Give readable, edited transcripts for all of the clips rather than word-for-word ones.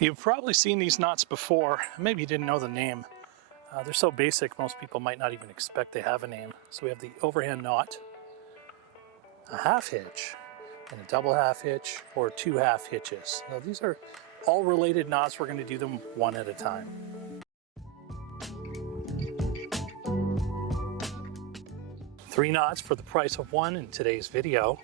You've probably seen these knots before. Maybe you didn't know the name. They're so basic, most people might not even expect they have a name. So we have the overhand knot, a half hitch, and a double half hitch, or two half hitches. Now these are all related knots. We're going to do them one at a time. Three knots for the price of one in today's video.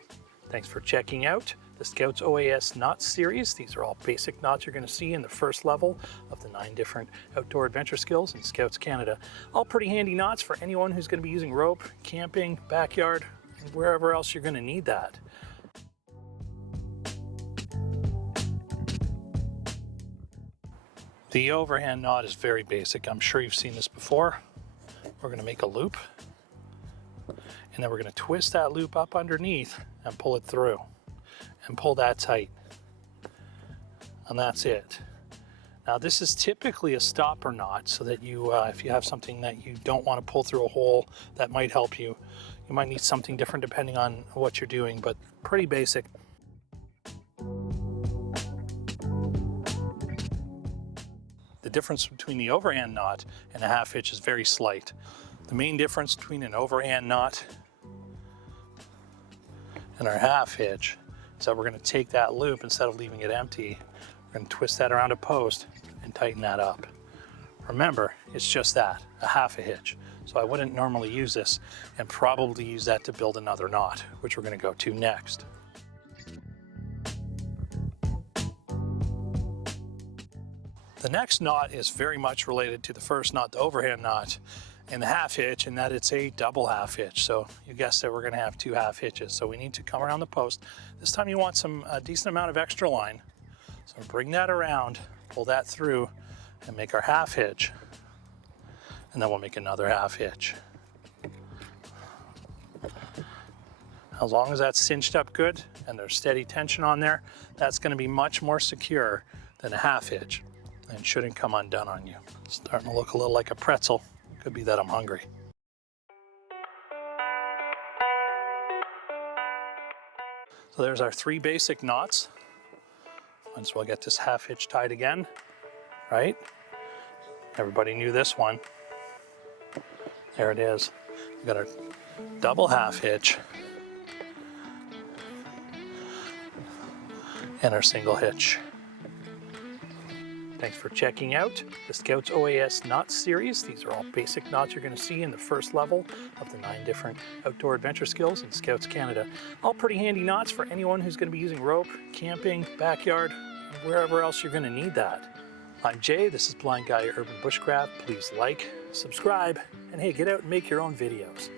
Thanks for checking out the Scouts OAS Knot series. These are all basic knots you're going to see in the first level of the 9 different outdoor adventure skills in Scouts Canada. All pretty handy knots for anyone who's going to be using rope, camping, backyard, and wherever else you're going to need that. The overhand knot is very basic. I'm sure you've seen this before. We're going to make a loop, and then we're going to twist that loop up underneath and pull it through and pull that tight, and that's it. Now this is typically a stopper knot, so that you if you have something that you don't want to pull through a hole, that might help you. You might need something different depending on what you're doing, but pretty basic. The difference between the overhand knot and a half hitch is very slight. The main difference between an overhand knot and our half hitch is that we're going to take that loop, instead of leaving it empty, we're going to twist that around a post and tighten that up. Remember, it's just that, a half a hitch. So I wouldn't normally use this, and probably use that to build another knot, which we're going to go to next. The next knot is very much related to the first knot, the overhand knot, and the half hitch, and that it's a double half hitch. So you guessed it, we're going to have two half hitches. So we need to come around the post. This time you want a decent amount of extra line. So bring that around, pull that through, and make our half hitch. And then we'll make another half hitch. As long as that's cinched up good and there's steady tension on there, that's going to be much more secure than a half hitch and shouldn't come undone on you. It's starting to look a little like a pretzel. Could be that I'm hungry. So there's our 3 basic knots. Might as well get this half hitch tied again, right? Everybody knew this one. There it is. We got our double half hitch and our single hitch. Thanks for checking out the Scouts OAS Knot series. These are all basic knots you're going to see in the first level of the 9 different outdoor adventure skills in Scouts Canada. All pretty handy knots for anyone who's going to be using rope, camping, backyard, and wherever else you're going to need that. I'm Jay, this is BlindGuy Urban Bushcraft. Please like, subscribe, and hey, get out and make your own videos.